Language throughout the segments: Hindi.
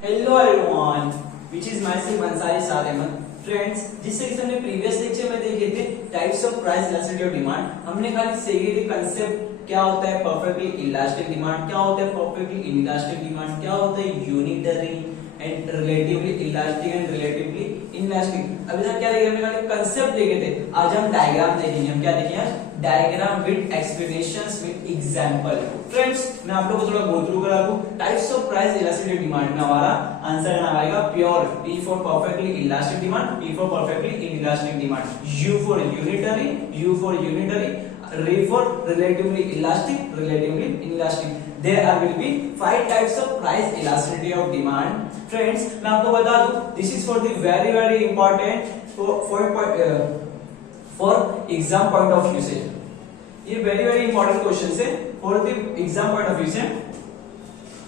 Hello everyone, which is myself Ansari Saad Ahmed. Friends, जिस तरीके से हमने प्रीवियस लेक्चर में देखे थे types of price elasticity of demand, हमने खाली सीखे थे कंसेप्ट क्या होता है परफेक्टली इलास्टिक डिमांड, क्या होता है परफेक्टली इनइलास्टिक डिमांड, क्या होता है unitary and relatively elastic and relatively inelastic. अभी तक क्या देखे हमने, खाली कंसेप्ट देखे थे। आज हम डायग्राम देखेंगे। हम क्या देखेंगे आज? Diagram with explanations with example. Friends, मैं आप लोगों को थोड़ा गो थ्रू करा दूं। Types of price elasticity demand में हमारा आंसर ना आएगा pure, P for perfectly elastic demand, P for perfectly inelastic demand, U for unitary, U for unitary, R for relatively elastic, relatively inelastic. There will be 5 types of price elasticity of demand. Friends, मैं आपको बता दूं, this is for the very important for exam point of view से। ये very important question है for the exam point of view से।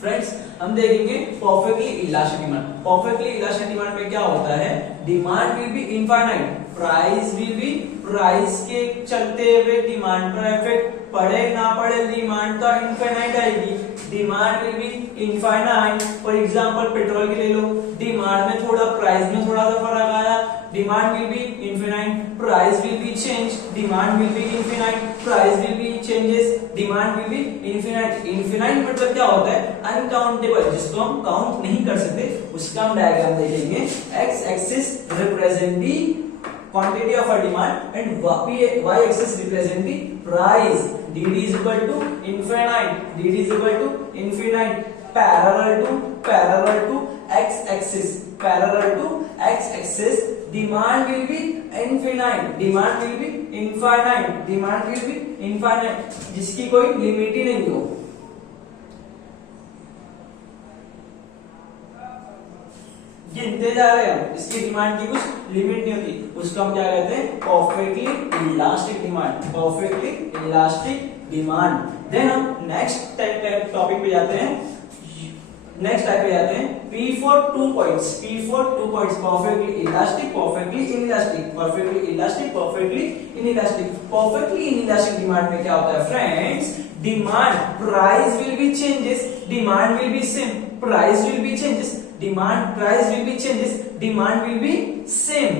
फ्रेंड्स, हम देखेंगे perfectly elastic demand. Perfectly elastic demand में क्या होता है? Demand will be infinite, price will be, price के चलते हुए डिमांड पर इफेक्ट पड़े ना पड़े, डिमांड तो इनफाइनाइट आएगी। Demand will be infinite. For example petrol की ले लो, डिमांड में थोड़ा, प्राइस में थोड़ा सा फर्क आया, demand will be infinite, price will be change, demand will be infinite, price will be changes, demand will be infinite. Infinite मतलब क्या होता है? अनकाउंटेबल, जिसको हम काउंट नहीं कर सकते, उसका हम डायग्राम देखेंगे। X axis represent the quantity of a demand and y axis represent the price. dd is equal to infinite, dd is equal to infinite, parallel to x axis, parallel to x axis. demand will be infinite, demand will be infinite, demand will be infinite, जिसकी कोई लिमिट ही नहीं हो। गिनते जा रहे हैं, इसकी डिमांड की कुछ लिमिट नहीं होती, उसको हम क्या कहते हैं? Perfectly elastic demand, perfectly elastic demand. Then हम नेक्स्ट टॉपिक पे जाते हैं, नेक्स्ट टाइप पे जाते हैं। P for 2 points, P for 2 points, perfectly elastic, perfectly inelastic, perfectly elastic, perfectly inelastic। perfectly inelastic demand में क्या होता है friends? Demand, price will be changes, demand will be same, price will be changes, demand, price will be changes, demand will be same.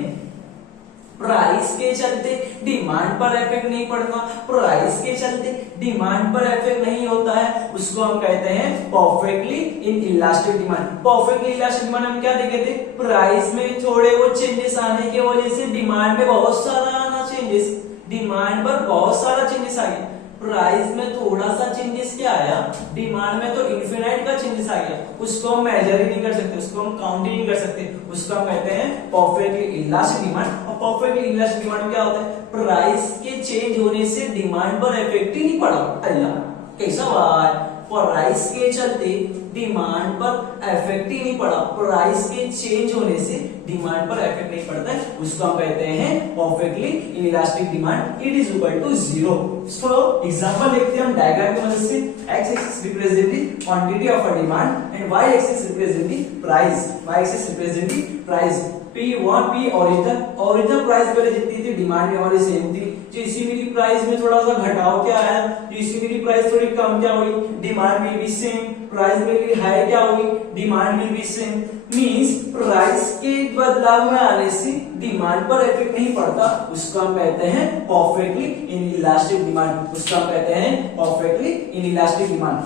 Price के चलते डिमांड पर इफेक्ट नहीं पड़ता, प्राइस के चलते डिमांड पर इफेक्ट नहीं होता है, उसको हम कहते हैं perfectly inelastic demand. Perfectly elastic demand हम क्या देखे थे? प्राइस में थोड़े वो चेंजेस आने की वजह से डिमांड में बहुत सारा आना चेंजेस, डिमांड पर बहुत सारा चेंजेस आ गया। प्राइस में थोड़ा सा चेंजेस क्या आया, डिमांड में तो इनफिनाइट का चेंजेस आ गया, उसको हम मेजर ही नहीं कर सकते, उसको हम काउंट ही नहीं कर सकते, उसको हम कहते हैं परफेक्टली इलास्टिक डिमांड। और परफेक्टली इलास्टिक डिमांड में क्या होता है? प्राइस के चेंज होने से डिमांड पर इफेक्ट ही नहीं पड़ा। अल्लाह, कैसा बात? प्राइस के चलते डिमांड पर इफेक्ट ही नहीं पड़ा, प्राइस के चेंज होने से डिमांड पर इफेक्ट नहीं पड़ता है, उसको हम कहते हैं perfectly inelastic demand. It is equal to 0। इसको एग्जांपल देखते हैं हम डायग्राम की मदद से। x axis represent the quantity of a demand and y axis represent the price, y axis represent the price. P1 P original price पहले जितनी थी डिमांड में हमारी सेम थी, जो इसी मेरी प्राइस में थोड़ा सा घटाव क्या आया, जो इसी मेरी प्राइस थोड़ी कम क्या हुई, demand will be same, price मेरी हाई क्या हुई, demand will be same. Means price के बदलाव में आने से डिमांड पर इफेक्ट नहीं पड़ता, उसको हम कहते हैं परफेक्टली इनइलास्टिक डिमांड, उसको हम कहते हैं परफेक्टली इनइलास्टिक डिमांड।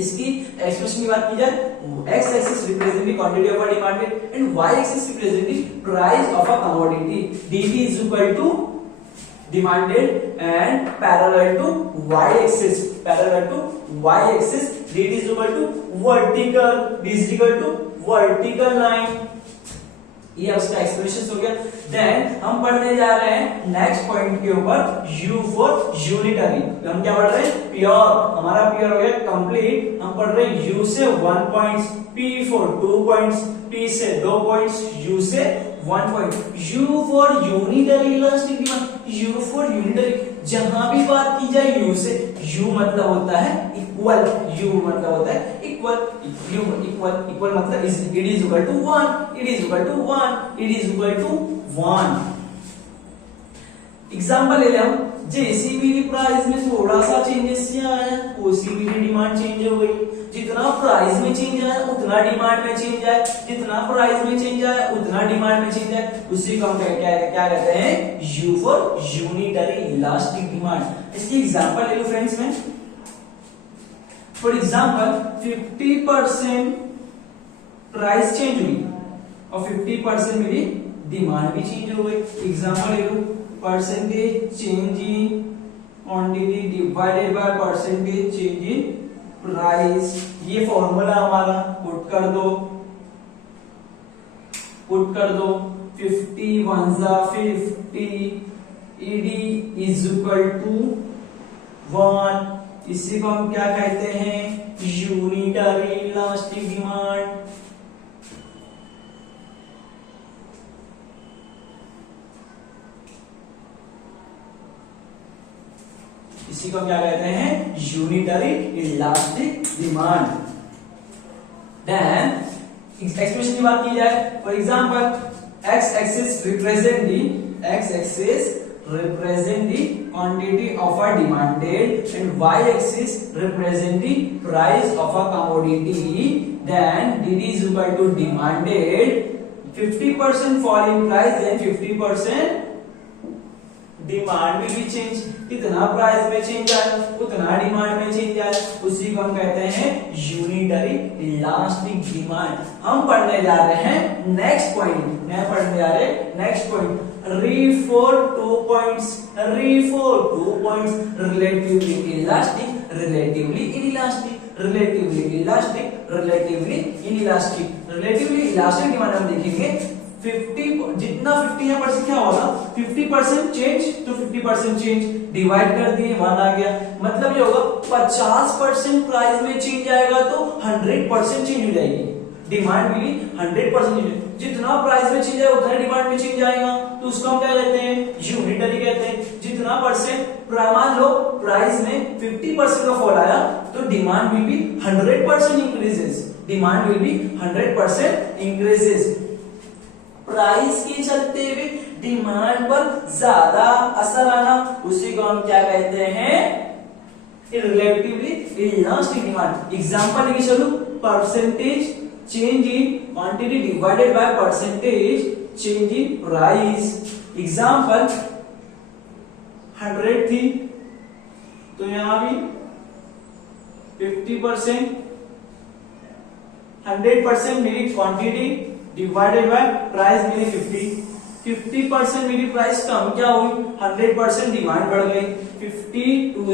इसकी एक्सप्रेशन की बात की जाए, x axis represent the quantity of a demand and y axis represent the price of a commodity. dt is equal to demanded and parallel to y axis, parallel to y axis, dt is equal to vertical, d is equal to vertical line। ये उसका एक्सप्रेशन हो गया। देन हम पढ़ने जा रहे हैं नेक्स्ट पॉइंट के ऊपर, U फॉर यूनिटरी। हम क्या पढ़ रहे हैं? प्योर, हमारा प्योर हो गया कंप्लीट। हम पढ़ रहे हैं U से 1 points, P for 2 points, P से 2 पॉइंट्स, U से 1 point. U for unitary elastic demand, U for unitary, जहां भी बात की जाए U से, U मतलब होता है इक्वल, U मतलब होता है इक्वल, इक्वल मतलब it is equal to 1, it is equal to 1, it is equal to 1। Example ले ले हम, जैसी मेरी प्राइस में थोड़ा सा चेंजेस आया, उसी मेरी डिमांड चेंज हो गई। जितना प्राइस में चेंज आए उतना डिमांड में चेंज आए, जितना प्राइस में चेंज आए उतना डिमांड में चेंज आए, उसी को हम क्या कहते हैं, you for unitary elastic demand. इसकी एग्जांपल ले लो फ्रेंड्स में, फॉर एग्जांपल 50% प्राइस चेंज हुई और 50% मेरी डिमांड भी चेंज हो गई। एग्जांपल ले लो, percentage change in quantity divided by percentage change in price. ये फॉर्मूला हमारा पुट कर दो 50 1 50 ed इज इक्वल टू 1। इसी को हम क्या कहते हैं, यूनिटरी इलास्टिक डिमांड। इसी को क्या कहते हैं, unitary elastic demand. Then expression की बात की जाए, for example x axis represent the quantity of a demanded and y axis represent the price of a commodity, then dd is equal to demanded 50% fall in price, then 50% demand में भी चेंज, कितना प्राइस में चेंज आए उतना डिमांड में चेंज आए, उसी को हम कहते हैं यूनिटरी इलास्टिक डिमांड। हम पढ़ने जा रहे हैं नेक्स्ट पॉइंट, नेक्स्ट पॉइंट री4 2 points relatively elastic, relatively inelastic, relatively elastic, relatively inelastic. Relatively elastic demand हम देखेंगे 50 जितना 50% क्या होगा, 50% चेंज तो 50% चेंज डिवाइड कर दिए 1 आ गया, मतलब ये होगा 50% प्राइस में चेंज आएगा तो 100% चेंज हो जाएगी, डिमांड भी 100% चेंज। जितना प्राइस में चेंज आएगा उतना डिमांड में चेंज आएगा, तो उसको हम क्या कहते हैं, यूनिटरी कहते हैं। जितना परसेंट मान लो प्राइस में 50% का फॉल आया तो demand will be 100% increases, demand will be 100% increases. Price के चलते हुए डिमांड पर ज्यादा असर आना, उसी को हम क्या कहते हैं, रिलेटिवली इलास्टिक डिमांड। एग्जांपल लेके चलो, percentage change in quantity divided by percentage change in price. Example 100 थी तो यहां भी 50%, 100% मेरी क्वांटिटी डिवाइडेड बाय प्राइस मेरी 50% मेरी प्राइस कम क्या हुई, 100% डिमांड बढ़ गई, 50 2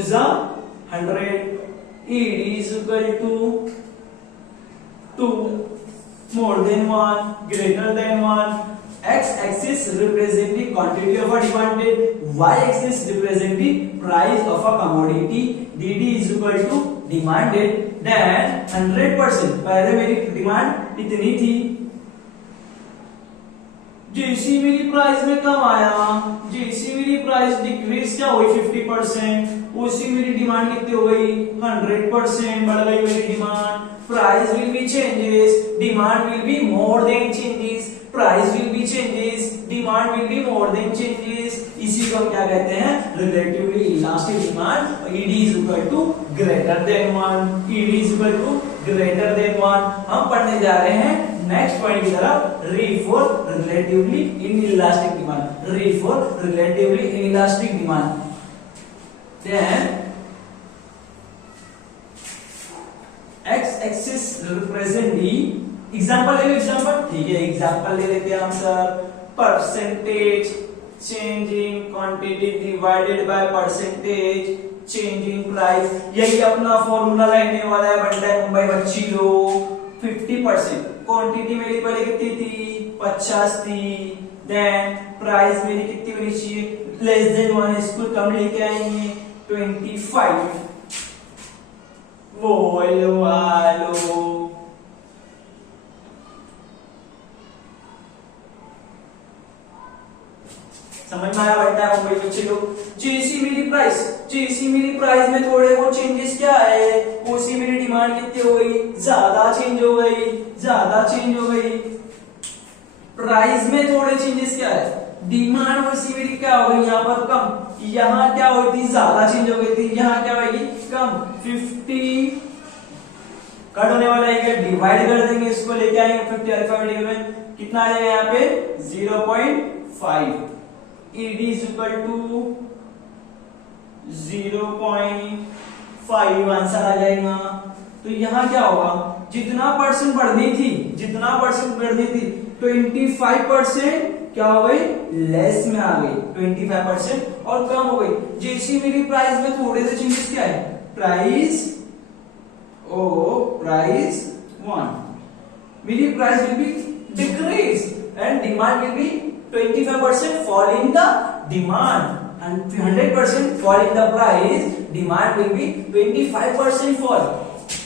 100 ed is equal to 2 more than 1 greater than 1। x axis represent the quantity of a demanded, y axis represent the price of a commodity, dd is equal to demanded, then 100% पहले मेरी डिमांड इतनी थी, जैसी मेरी प्राइस में कम आया, जैसी मेरी प्राइस डिक्रीज क्या हुई 50%, उसी मेरी डिमांड कितनी हो गई 100% बढ़ गई मेरी demand. Price will be changes, demand will be more than changes, price will be changes, demand will be more than changes. इसी को हम क्या कहते हैं, relatively elastic demand. ed is equal to greater than 1, ed is equal to greater than 1। हम पढ़ने जा रहे हैं नेक्स्ट पॉइंट की तरफ, री4 रिलेटिवली इनइलास्टिक डिमांड, री4 relatively inelastic demand. Then x axis represent दी, एग्जांपल ले लो, एग्जांपल ठीक है, एग्जांपल ले लेते हैं हम sir, percentage change in quantity divided by percentage change in price. यही अपना फॉर्मूला रहने वाला है, बनता है मुंबई बच्ची लोग। 50% क्वांटिटी मेरी पहले कितनी थी, 50 थी, देन प्राइस मेरी कितनी होनी चाहिए, लेस देन 1, इसको कम लेके आएंगे 25। बोलो हेलो, समझ में आया बेटा मुंबई बच्चे लोग। जैसी मेरी प्राइस में थोड़े बहुत चेंजेस क्या है, उसी मेरी डिमांड कितनी हो गई, ज्यादा चेंज हो गई। प्राइस में थोड़े चेंजेस क्या है, डिमांड उसी मेरी क्या हो गई, यहाँ पर कम, यहाँ क्या हुई थी, ज्यादा चेंज हो गई थी, यहाँ क्या होगी, कम। 50 कट होने वाला है क्या, डिवाइड कर देंगे, इसको लेके आएंगे 50 अल्फाबेटिकल में, कितना आ जाएगा यहाँ पे 0.5, ED is equal to 0.5 answer आ जाएगा। तो यहाँ क्या होगा, जितना परसेंट बढ़नी थी 25% क्या हो गई, लेस में आ गई, 25% और कम हो गई। जैसी मेरी प्राइस में थोड़े से चेंजेस क्या है, प्राइस 1, मेरी price will be decrease and demand will be 25% fall in the demand and 100% fall in the price, demand will be 25% fall।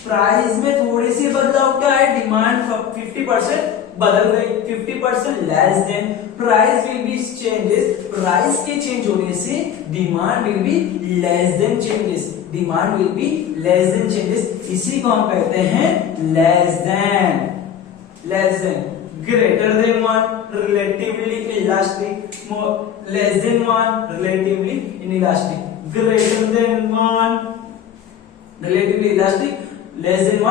Price में थोड़ी सी बदलाव क्या है, डिमांड 50% बदल गई, 50% less than price will be changes, price के चेंज होने से demand will be less than changes, demand will be less than changes, इसी को हम कहते हैं less than, greater than 1 relatively elastic, less than 1 relatively inelastic, greater than 1 relatively elastic, less than 1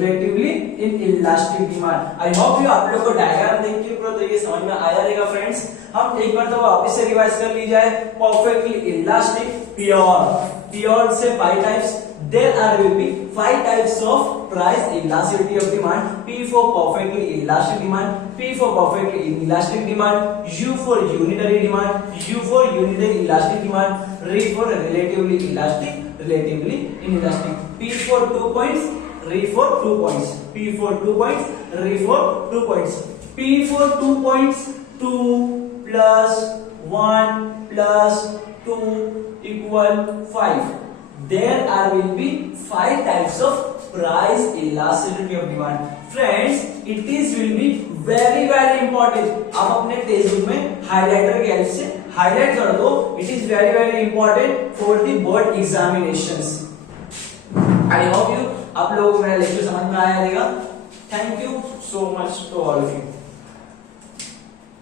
relatively inelastic demand। I hope you आप लोग को डायग्राम देख के पूरा तरीके समझ में आया रहेगा फ्रेंड्स। हम एक बार तो वापस से रिवाइज कर ली जाए, परफेक्टली इलास्टिक, प्योर से 5 types, there will be 5 types of price elasticity of demand, P for perfectly elastic demand, P for perfectly inelastic demand, U for unitary demand, U for unitary elastic demand, R for relatively elastic, relatively inelastic, P for 2 points, R for 2 points, P for 2 points, R for 2 points, P for 2 points, 2 plus 1 plus 2 equal 5। There will be 5 types of price elasticity of demand। Friends, it is will be very important। आप अपने टेक्स्ट बुक में हाइलाइटर के हेल्प से हाईलाइट कर दो, it is very important for the board examinations। I hope you आप लोगों को मेरा लेक्चर समझ में आया रहेगा। Thank you so much to all of you।